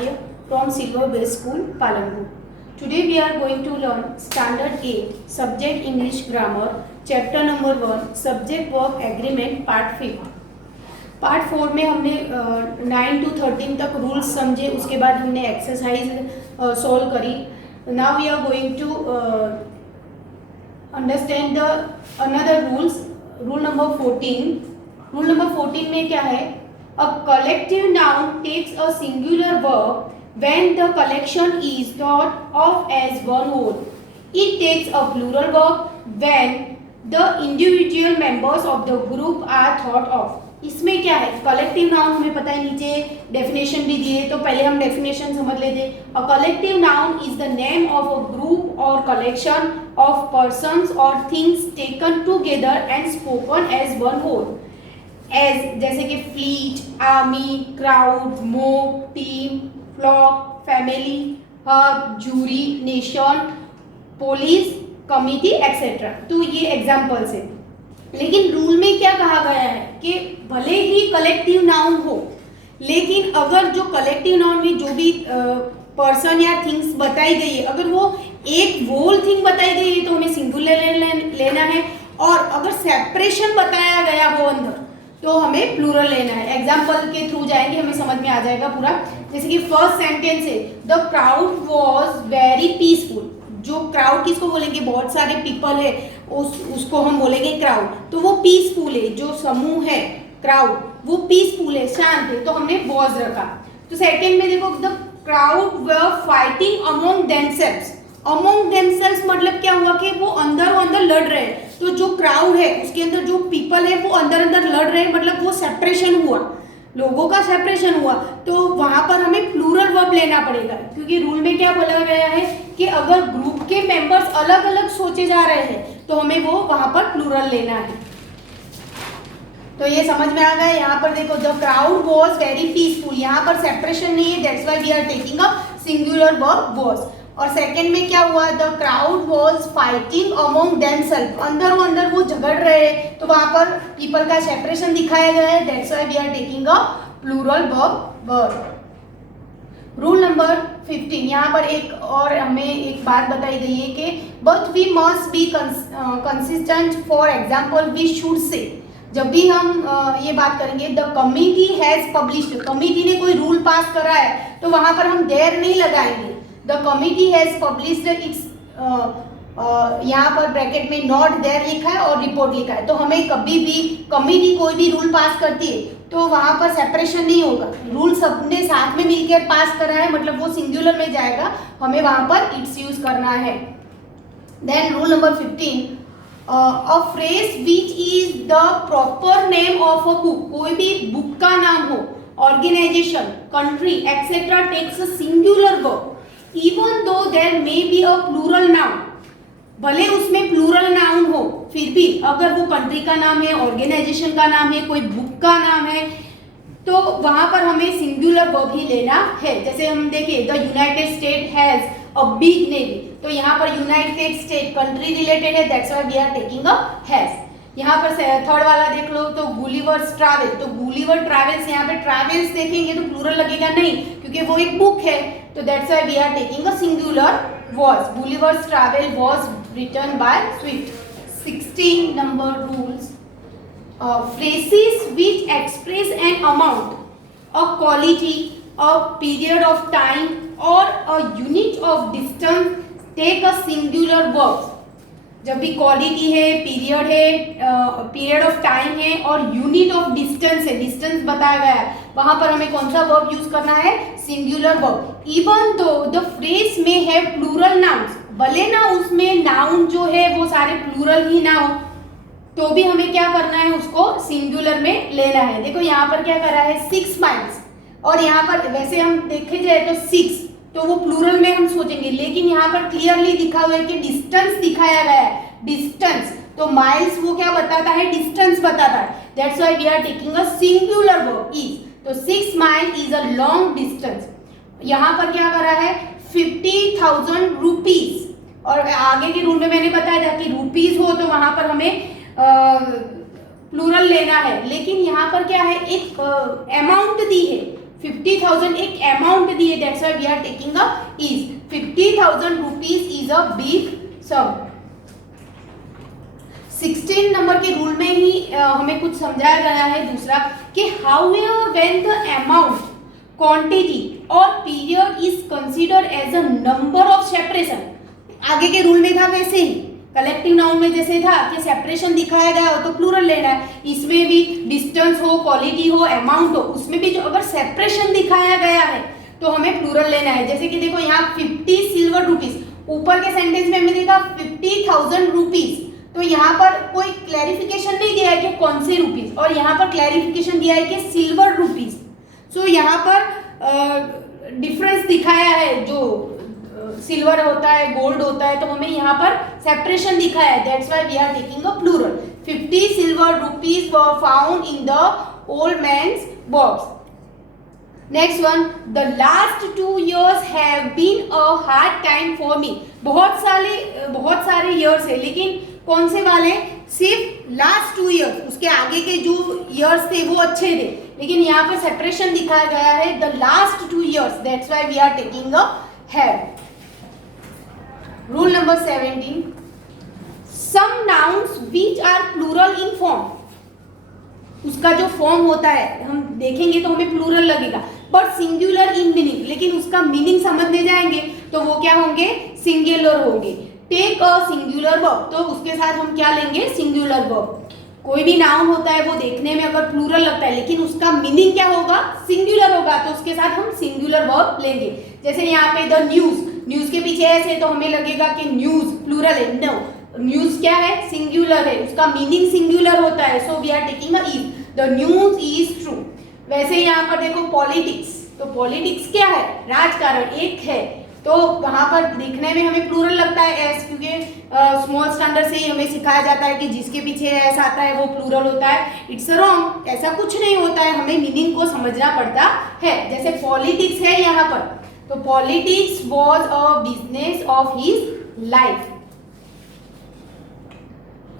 Acharya from Silver Base School, Palanpur. Today we are going to learn Standard 8, Subject English Grammar, Chapter number 1, Subject Verb Agreement, Part 5. Part 4 में हमने 9 to 13 तक rules समझे, उसके बाद हमने exercise solve करी. Now we are going to understand the another rules. Rule number 14. Rule number 14 में क्या है? A collective noun takes a singular verb when the collection is thought of as one whole. It takes a plural verb when the individual members of the group are thought of. इसमें क्या है? Collective noun हमें पता है, नीचे definition भी दिए, तो पहले हम डेफिनेशन समझ लेते. A collective noun is the name of a group और कलेक्शन ऑफ पर्सन्स और things taken together and spoken as one whole. As जैसे कि fleet, army, crowd, mob, team, flock, family, hub, jury, nation, police, committee etcetera. तो ये examples है. लेकिन rule में क्या कहा गया है कि भले ही कलेक्टिव नाउन हो, लेकिन अगर जो कलेक्टिव नाउन में जो भी पर्सन या थिंग्स बताई गई है, अगर वो एक होल थिंग बताई गई है तो हमें सिंगुलर लेना है, और अगर सेपरेशन बताया गया हो अंदर तो हमें प्लूरल लेना है. एग्जाम्पल के थ्रू जाएंगे, हमें समझ में आ जाएगा पूरा. जैसे कि फर्स्ट सेंटेंस है, the crowd was very peaceful. जो क्राउड किसको बोलेंगे? बहुत सारे पीपल है, उसको हम बोलेंगे क्राउड. तो वो पीसफुल है, जो समूह है क्राउड वो पीसफुल है, शांत है, तो हमने वॉज रखा. तो सेकंड में देखो, the crowd were fighting among themselves. Among themselves मतलब क्या हुआ कि वो अंदर लड़ रहे हैं. तो जो क्राउड है उसके अंदर जो पीपल है वो अंदर लड़ रहे हैं, मतलब वो सेपरेशन हुआ, लोगों का सेपरेशन हुआ. तो वहां पर हमें प्लूरल वर्ब लेना पड़ेगा, क्योंकि रूल में क्या बोला गया है कि अगर ग्रुप के मेंबर्स अलग अलग सोचे जा रहे हैं तो हमें वो वहां पर प्लूरल लेना है. तो ये समझ में आ गया. यहाँ पर देखो, the crowd was very peaceful. यहाँ पर सेपरेशन नहीं है, that's why we are taking a singular verb was. और सेकंड में क्या हुआ? The crowd was fighting among themself. अंदर वो झगड़ रहे हैं, तो वहां पर पीपल का सेपरेशन दिखाया गया है, that's why we are taking a plural verb. Rule number 15. यहाँ पर एक और हमें एक बात बताई गई है कि but we must be consistent. For example, we should say. जब भी हम ये बात करेंगे, the committee has published. Committee ने कोई रूल पास करा है तो वहां पर हम देयर नहीं लगाएंगे. The committee has published it's, यहाँ पर ब्रैकेट में नॉट देयर लिखा है और रिपोर्ट लिखा है. तो हमें कभी भी कमिटी कोई भी रूल पास करती है तो वहां पर सेपरेशन नहीं होगा. रूल सबने साथ में मिलकर पास करा है, मतलब वो सिंगुलर में जाएगा, हमें वहां पर इट्स यूज करना है. Then rule number 15. A phrase which is the proper name of a book. कोई भी बुक का नाम हो, organisation, country etcetera takes a singular verb even though there may be a plural noun. भले उसमें plural noun हो, फिर भी अगर वो कंट्री का नाम है, ऑर्गेनाइजेशन का नाम है, कोई बुक का नाम है, तो वहां पर हमें सिंगुलर वर्ब ही लेना है. जैसे हम देखें, the United State has a big navy. तो यहाँ पर यूनाइटेड स्टेट कंट्री रिलेटेड है, that's why we are taking a has. यहाँ पर थर्ड वाला देख लो, तो गुलिवर्स ट्रैवल. तो गुलिवर ट्रैवल्स, यहाँ पे ट्रैवल्स देखेंगे तो प्लूरल लगेगा नहीं, क्योंकि वो एक बुक है, तो that's why we are taking a singular was. Gulliver's travel was written by Swift. 16 number rules. phrases which express an amount, a quality, a period of time or a unit of distance take a singular verb. जब भी quality है, period है, period of time है और unit of distance है, distance बताया गया है, वहां पर हमें कौन सा वर्ब यूज करना है? Singular verb. इवन दो द फ्रेज में है प्लूरल नाउन्स. भले ना उसमें नाउन जो है वो सारे प्लूरल ही ना हो, तो भी हमें क्या करना है? उसको सिंगुलर में लेना है. देखो यहाँ पर क्या करा है? 6 माइल्स. और यहाँ पर वैसे हम देखे जाए तो 6, तो वो प्लूरल में हम सोचेंगे, लेकिन यहाँ पर क्लियरली दिखा हुआ है कि डिस्टेंस दिखाया गया है, डिस्टेंस. तो माइल्स वो क्या बताता है? डिस्टेंस बताता है, that's why we are taking a singular verb is. तो 6 mile is a long distance. यहाँ पर क्या करा है? 50,000 रुपीज. और आगे के रूल में मैंने बताया था कि रुपीज हो तो वहां पर हमें प्लूरल लेना है, लेकिन यहाँ पर क्या है? एक अमाउंट दी है 50,000 एक अमाउंट दिए, that's why we are taking a is. 50,000 rupees is a big sum. 16 number के रूल में ही हमें कुछ समझाया गया है दूसरा कि however when the amount, quantity और period is considered as a number of separation. आगे के रूल में था वैसे ही, कलेक्टिव नाउन में जैसे था कि सेपरेशन दिखाया गया हो तो प्लूरल लेना है, इसमें भी डिस्टेंस हो, क्वालिटी हो, अमाउंट हो, उसमें भी जो अगर सेपरेशन दिखाया गया है तो हमें प्लूरल लेना है. जैसे कि देखो यहाँ 50 सिल्वर रुपीज, ऊपर के सेंटेंस में हमने देखा 50,000 रुपीज, तो यहाँ पर कोई क्लैरिफिकेशन नहीं दिया है कि कौन से रुपीज, और यहाँ पर क्लैरिफिकेशन दिया है कि सिल्वर रुपीज. सो यहाँ पर डिफरेंस दिखाया है, जो सिल्वर होता है, गोल्ड होता है, तो हमें यहाँ पर सेपरेशन दिखाया है, that's why we are taking a plural. 50 silver rupees were found in the old man's box. Next one, the last 2 years have been a hard time for me. बहुत सारे ईयर्स है, लेकिन कौन से वाले? सिर्फ लास्ट 2 years, उसके आगे के जो ईयर्स थे वो अच्छे थे, लेकिन यहाँ पर सेपरेशन दिखाया गया है the last 2 years, that's why we are taking a have. Rule number 17, some nouns which are plural in form. उसका जो फॉर्म होता है हम देखेंगे तो हमें प्लूरल लगेगा, बट सिंगुलर इन मीनिंग, लेकिन उसका मीनिंग समझने जाएंगे तो वो क्या होंगे? सिंगुलर होंगे. टेक अ सिंगुलर वर्ब, तो उसके साथ हम क्या लेंगे? Singular verb. कोई भी नाउन होता है वो देखने में अगर प्लूरल लगता है लेकिन उसका मीनिंग क्या होगा? सिंगुलर होगा, तो उसके साथ हम सिंगुलर वर्ब लेंगे. जैसे यहाँ पे द न्यूज, न्यूज के पीछे ऐसे तो हमें लगेगा कि न्यूज प्लूरल है. नो, न्यूज क्या है? सिंगुलर है, उसका मीनिंग सिंगुलर होता है, so we are taking a is. The news is true. वैसे यहाँ पर देखो पॉलिटिक्स, तो पॉलिटिक्स क्या है? राजकारण एक है, तो वहां पर देखने में हमें प्लूरल लगता है एस, क्योंकि स्मॉल स्टैंडर्ड से ही हमें सिखाया जाता है कि जिसके पीछे एस आता है वो प्लूरल होता है. इट्स रॉन्ग, ऐसा कुछ नहीं होता है, हमें मीनिंग को समझना पड़ता है. जैसे पॉलिटिक्स है यहाँ पर, तो politics was a business of his life.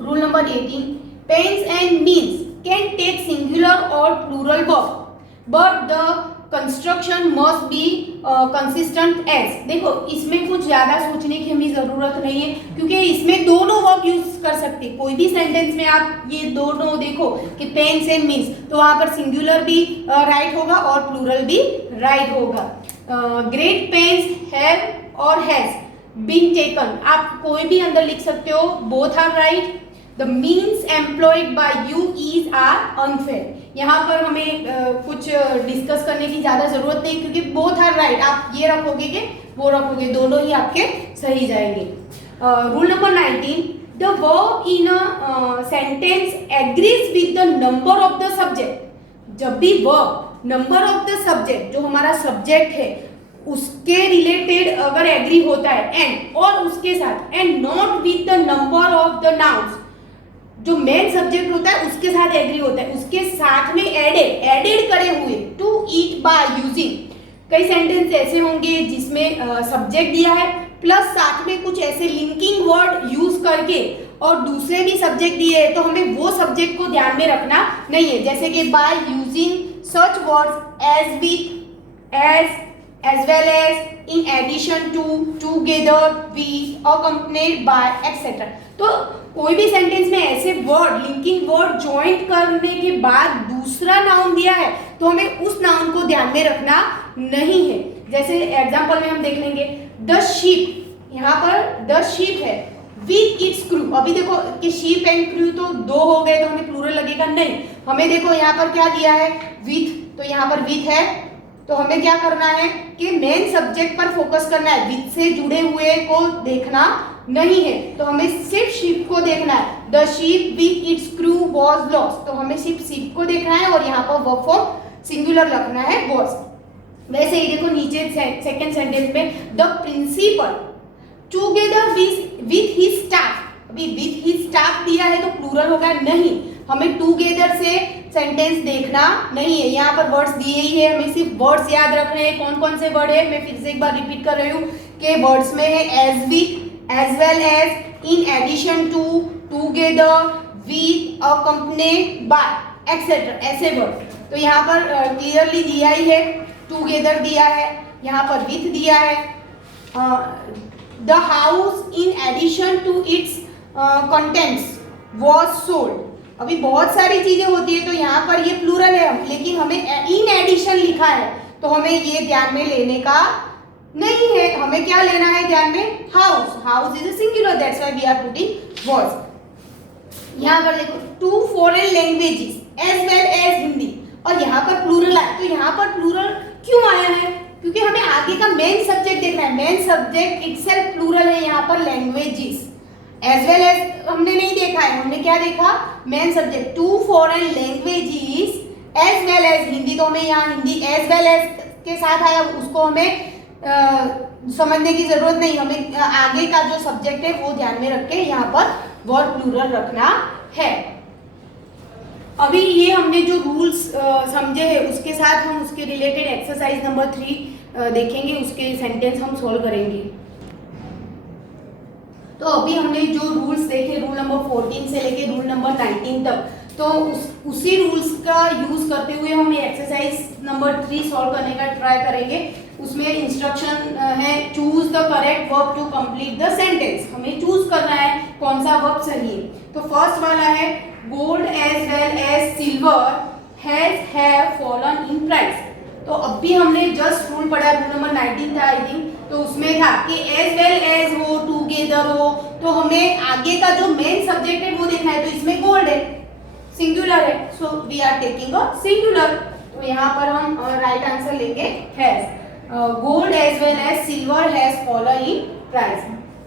Rule number 18, pains and means can take singular or plural verb, but the construction must be consistent as. देखो इसमें कुछ ज्यादा सोचने की हमें जरूरत नहीं है, क्योंकि इसमें दोनों वर्ब यूज कर सकते हैं. कोई भी सेंटेंस में आप ये दोनों देखो कि पेन्स एंड मीन्स, तो वहां पर सिंगुलर भी राइट होगा और प्लूरल भी राइट होगा. ग्रेट पेन्स हैव और हैज बीन टेकन, आप कोई भी अंदर लिख सकते हो, both are right. The means employed by you is are unfair. यहाँ पर हमें कुछ डिस्कस करने की ज्यादा जरूरत नहीं, क्योंकि बोथ आर राइट, आप ये रखोगे कि वो रखोगे, दोनों ही आपके सही जाएंगे. Rule number 19, the verb in a sentence agrees with the number of the subject. जब भी verb number of the subject, जो हमारा सब्जेक्ट है उसके रिलेटेड अगर एग्री होता है, एंड और उसके साथ, and not with the number of the nouns, जो मेन सब्जेक्ट होता है उसके साथ एग्री होता है, उसके साथ में एडेड करे हुए, टू ईट बाय यूजिंग. कई सेंटेंस ऐसे होंगे जिसमें सब्जेक्ट दिया है प्लस साथ में कुछ ऐसे लिंकिंग वर्ड यूज करके और दूसरे भी सब्जेक्ट दिए हैं, तो हमें वो सब्जेक्ट को ध्यान में रखना नहीं है. जैसे कि by using such words as, with, as well as, in addition to, together, with, accompanied by, etcetera. तो कोई भी सेंटेंस में ऐसे वर्ड, लिंकिंग वर्ड ज्वाइंट करने के बाद दूसरा नाउन दिया है तो हमें उस नाउन को ध्यान में रखना नहीं है. जैसे एग्जांपल में हम देख लेंगे द शीप, यहाँ पर द शीप है विथ इट्स क्रू. अभी देखो कि शीप एंड क्रू तो दो हो गए, तो हमें प्लूरल लगेगा नहीं. हमें देखो यहाँ पर क्या दिया है? विथ, तो यहाँ पर विथ है, तो हमें क्या करना है कि मेन सब्जेक्ट पर फोकस करना है, विथ से जुड़े हुए को देखना नहीं है. तो हमें सिर्फ शीप को देखना है. The sheep with its crew was lost, तो हमें सिर्फ शीप को देखना है और यहाँ पर वर्ब फॉर्म सिंगुलर रखना है, वॉज. वैसे ही देखो नीचे सेकंड सेंटेंस में the principal together with his staff. अभी विथ हिज स्टाफ दिया है तो प्लूरल होगा नहीं, हमें टुगेदर से सेंटेंस देखना नहीं है. यहाँ पर वर्ड्स दिए ही है, हमें सिर्फ वर्ड्स याद रखने हैं. कौन कौन से वर्ड है मैं फिर से एक बार रिपीट कर रही हूँ कि वर्ड्स में है as with, as well as, in addition to, together, with, accompanied by, etcetera, ऐसे वर्ड. तो यहाँ पर क्लियरली दिया ही है टूगेदर दिया है, यहाँ पर विथ दिया है। The house in addition to its contents was sold. अभी बहुत सारी चीजें होती है तो यहाँ पर ये प्लूरल है, लेकिन हमें इन एडिशन लिखा है तो हमें ये ध्यान में लेने का नहीं है। हमें क्या लेना है ध्यान में, house. House is a singular, that's why we are putting was. यहाँ पर देखो two foreign languages as well as Hindi, और यहाँ पर प्लूरल आया। तो यहाँ पर प्लूरल क्यों आया है, क्योंकि हमें आगे का मेन सब्जेक्ट देखना है। मेन सब्जेक्ट इटसेल्फ प्लूरल है यहाँ पर लैंग्वेजेस। एज वेल एज हमने नहीं देखा है, हमने क्या देखा, main subject two foreign languages as well as Hindi. तो हमें यहाँ हिंदी एज वेल एज के साथ आया, उसको हमें समझने की जरूरत नहीं। हमें आगे का जो सब्जेक्ट है वो ध्यान में रख के यहाँ पर वर्ब प्लूरल रखना है। अभी ये हमने जो रूल्स समझे हैं उसके साथ हम उसके रिलेटेड एक्सरसाइज नंबर 3 देखेंगे, उसके सेंटेंस हम सॉल्व करेंगे। तो अभी हमने जो रूल्स देखे रूल नंबर 14 से लेके रूल नंबर 19 तक, तो उसी रूल्स का यूज करते हुए हम ये एक्सरसाइज नंबर 3 सॉल्व करने का ट्राई करेंगे। उसमें इंस्ट्रक्शन है choose the correct verb to complete the sentence. हमें चूज करना है कौन सा वर्ब सही है। तो फर्स्ट वाला है gold as well as silver have fallen in price. तो अभी हमने जस्ट रूल पढ़ा, रूल नंबर 19 था आई थिंक, तो उसमें था कि एज वेल एज हो, टूगेदर हो, तो हमें आगे का जो मेन सब्जेक्ट है वो देखना है। तो इसमें गोल्ड है, सिंगुलर है, so we are taking a singular. तो यहाँ पर हम राइट आंसर लेंगे has. Gold as well as silver has fallen in price.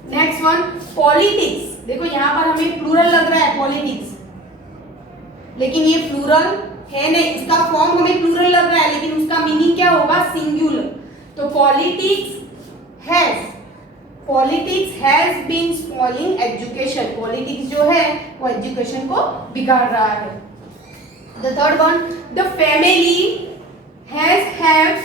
Next one politics. देखो यहाँ पर हमें प्लूरल लग रहा है पॉलिटिक्स, लेकिन ये प्लूरल है नहीं, इसका फॉर्म हमें प्लूरल लग रहा है, लेकिन उसका मीनिंग क्या होगा, सिंगुलर। तो politics has been spoiling education. Politics जो है वो एजुकेशन को बिगाड़ रहा है। The third one the family have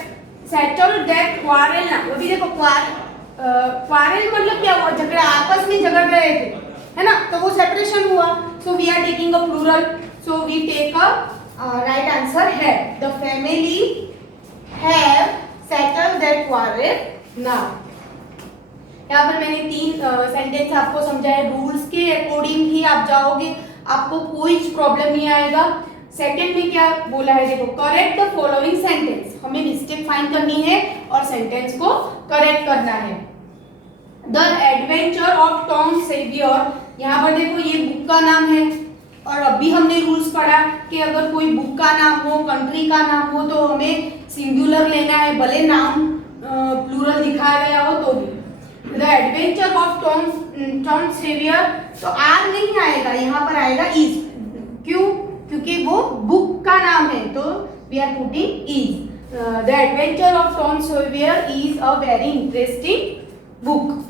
settled that quarrel. ना अभी देखो क्वारल मतलब क्या हुआ, झगड़ा, आपस में झगड़ रहे थे, है ना, तो वो सेपरेशन हुआ। So we are taking a plural, so we take a right answer है the family have settled that quarrel now. यहाँ पर मैंने 3 सेंटेंस आपको समझाए, रूल्स के अकॉर्डिंग ही आप जाओगे, आपको कोई प्रॉब्लम नहीं आएगा। सेकंड में क्या बोला है, देखो करेक्ट द फॉलोइंग सेंटेंस। हमें मिस्टेक फाइंड करनी है और सेंटेंस को करेक्ट करना है। The adventure of Tom Sawyer, यहाँ पर देखो ये बुक का नाम है, और अभी हमने रूल्स पढ़ा कि अगर कोई बुक का नाम हो, कंट्री का नाम हो, तो हमें सिंगुलर लेना है, भले नाम प्लूरल दिखाया गया हो तो भी। The adventure of Tom Sawyer, तो आर नहीं आएगा, यहाँ पर आएगा इज। क्यों, क्योंकि वो बुक का नाम है, तो we are putting is. The adventure of Tom Sawyer is a very interesting book.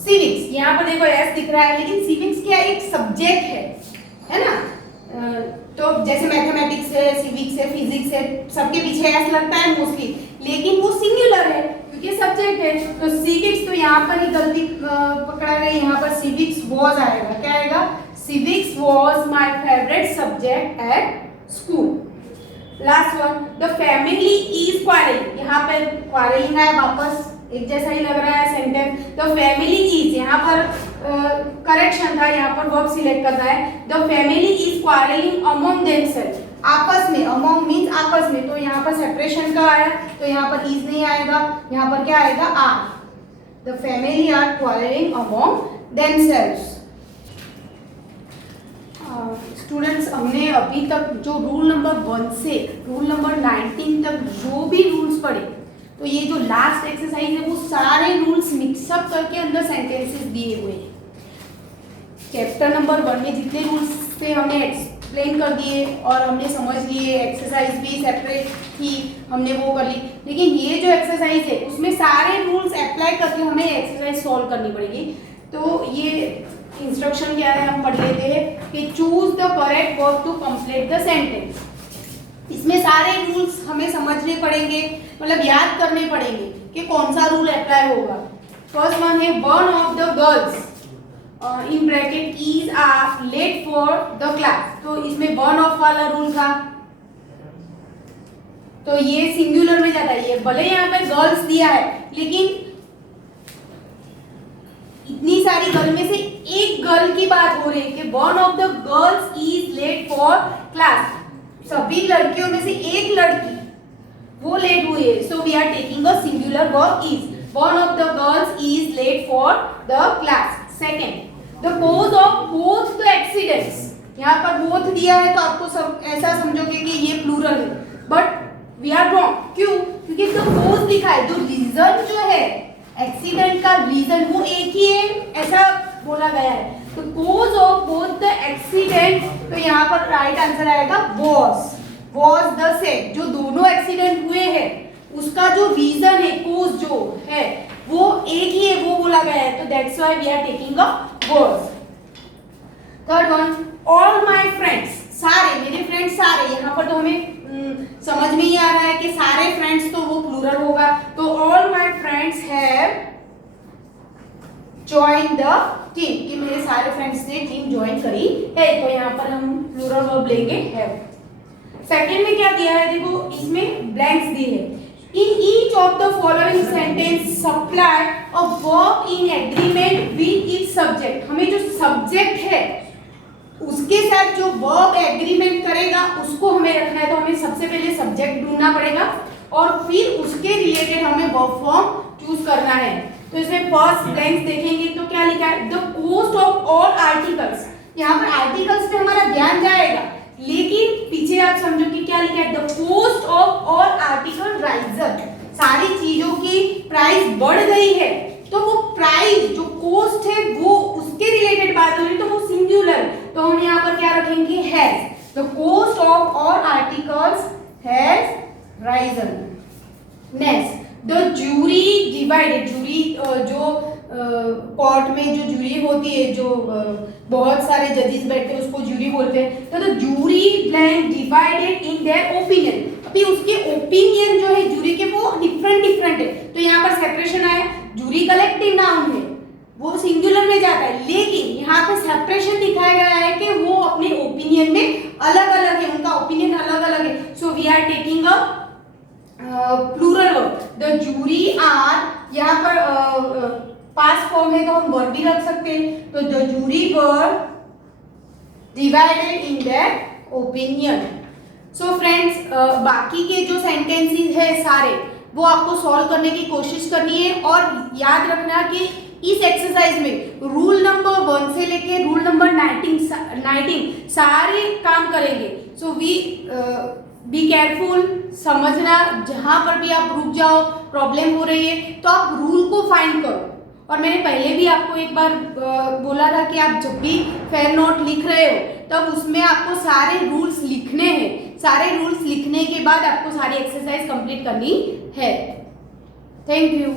Civics, यहाँ पर देखो एस दिख रहा है, लेकिन सिविक्स क्या एक सब्जेक्ट है ना। तो जैसे मैथमेटिक्स है, सिविक्स है, फिजिक्स है, सबके पीछे एस लगता है मोस्टली, लेकिन वो सिंगुलर है क्योंकि सब्जेक्ट है। तो सिविक्स, तो यहाँ पर ही गलती पकड़ा गई, यहाँ पर सिविक्स वॉज आएगा। क्या आएगा, civics was my favourite subject at school. Last one the family is quarrelling, यहाँ पर क्वारलिंग है, वापस एक जैसा ही लग रहा है सेंटेंस। द फैमिली इज, यहाँ पर करेक्शन था, यहाँ पर वर्ब सिलेक्ट करना है। The family is quarrelling among themself, आपस में, अमंग मींस आपस में, तो यहाँ पर सेपरेशन का आया, तो यहाँ पर इज नहीं आएगा, यहाँ पर क्या आएगा, are. The family are quarrelling among themselves. Students, हमने अभी तक जो रूल नंबर 1 से रूल नंबर 19 तक जो भी रूल्स पढ़े, तो ये जो लास्ट एक्सरसाइज है वो सारे रूल्स मिक्सअप करके अंदर सेंटेंसेस दिए हुए हैं। चैप्टर नंबर 1 में जितने रूल्स थे हमने एक्सप्लेन कर दिए और हमने समझ लिए, एक्सरसाइज भी सेपरेट थी, हमने वो कर ली। लेकिन ये जो एक्सरसाइज है उसमें सारे रूल्स अप्लाई करके हमें एक्सरसाइज सॉल्व करनी पड़ेगी। तो ये इंस्ट्रक्शन क्या है हम पढ़ लेते हैं कि choose the correct verb to complete the sentence. इसमें सारे रूल्स हमें समझने पड़ेंगे, मतलब याद करने पड़ेंगे कि कौन सा रूल अप्लाई होगा। फर्स्ट वन है one of the girls in bracket is are late for the class. तो इसमें बर्न ऑफ वाला रूल था, तो ये सिंगुलर में जाता है। ये भले यहाँ पे गर्ल्स दिया है, लेकिन इतनी सारी गर्ल में से एक गर्ल की बात हो रही है कि one of the girls is late for class. सभी लड़कियों में से एक लड़की वो लेट हुई है, so we are taking a singular verb is. One of the girls is late for the class. Second, the cause of both the accidents. यहाँ पर बोथ दिया है तो आपको सब ऐसा समझोगे कि ये प्लूरल है, बट वी आर रॉन्ग। क्यों? क्योंकि तो कॉज लिखा है, जो रीजन जो है एक्सीडेंट का रीजन वो एक ही है, ऐसा बोला गया है। तो cause of both the accident, तो यहाँ पर राइट आंसर आएगा वॉज द सेम। जो दोनों एक्सीडेंट हुए हैं उसका जो रीजन है, कॉज जो है वो एक ही है, वो बोला गया है। तो that's why we are taking a was. Third one, all my friends, सारे मेरे फ्रेंड्स सारे। यहाँ पर तो हमें समझ में ही आ रहा है कि सारे फ्रेंड्स तो वो प्लूरल होगा, तो all my friends have join the team, कि मेरे सारे फ्रेंड्स ने टीम ज्वाइन करी है, तो यहाँ पर हम प्लूरल वर्ब लेंगे हैव। सेकंड में क्या दिया है, देखो इसमें ब्लैंक्स दिए हैं। In each of the following sentence supply a verb in agreement with its subject. हमें जो सब्जेक्ट है उसके साथ जो वर्ब एग्रीमेंट करेगा उसको हमें रखना है, तो हमें सबसे पहले सब्जेक्ट ढूंढना पड़ेगा और फिर उसके रिलेटेड हमें वर्ब फॉर्म चूज करना है। तो इसमें फर्स्ट ब्लैंक्स देखेंगे तो क्या लिखा है, the cost of all articles. यहाँ पर आर्टिकल्स पे हमारा ध्यान जाएगा, लेकिन पीछे आप समझो कि क्या लिखा है, the cost of all article riser. सारी चीजों की प्राइस बढ़ गई है, तो वो प्राइस जो कॉस्ट है वो उसके रिलेटेड बात हो रही है, तो वो सिंगुलर, तो हम यहाँ पर क्या रखेंगे, has. The cost of all articles has risen. Next, the jury divided. Jury जो कोर्ट में जो जूरी होती है, जो बहुत सारे जजेस बैठते हैं उसको जूरी बोलते हैं। तो the jury blank divided in their opinion. अभी उसके ओपिनियन जो है जूरी के वो डिफरेंट है, तो यहाँ पर सेपरेशन आया। जूरी कलेक्टिव नाउन है, वो सिंगुलर में जाता है, लेकिन यहाँ पे सेपरेशन दिखाया गया है कि वो अपने ओपिनियन में अलग अलग है, उनका ओपिनियन अलग अलग है। So we are taking a plural verb. The jury are, यहाँ पर पास्ट फॉर्म है तो हम वर्ब भी रख सकते हैं, तो the jury were divided in their opinion. So friends, बाकी के जो सेंटेंसेस है सारे वो आपको सॉल्व करने की कोशिश करनी है, और याद रखना कि इस एक्सरसाइज में रूल नंबर 1 से लेके रूल नंबर 19 सारे काम करेंगे। सो बी केयरफुल, समझना, जहां पर भी आप रुक जाओ, प्रॉब्लम हो रही है तो आप रूल को फाइंड करो। और मैंने पहले भी आपको एक बार बोला था कि आप जब भी फेयर नोट लिख रहे हो तब उसमें आपको सारे रूल्स लिखने हैं। सारे रूल्स लिखने के बाद आपको सारी एक्सरसाइज कंप्लीट करनी है। Thank you.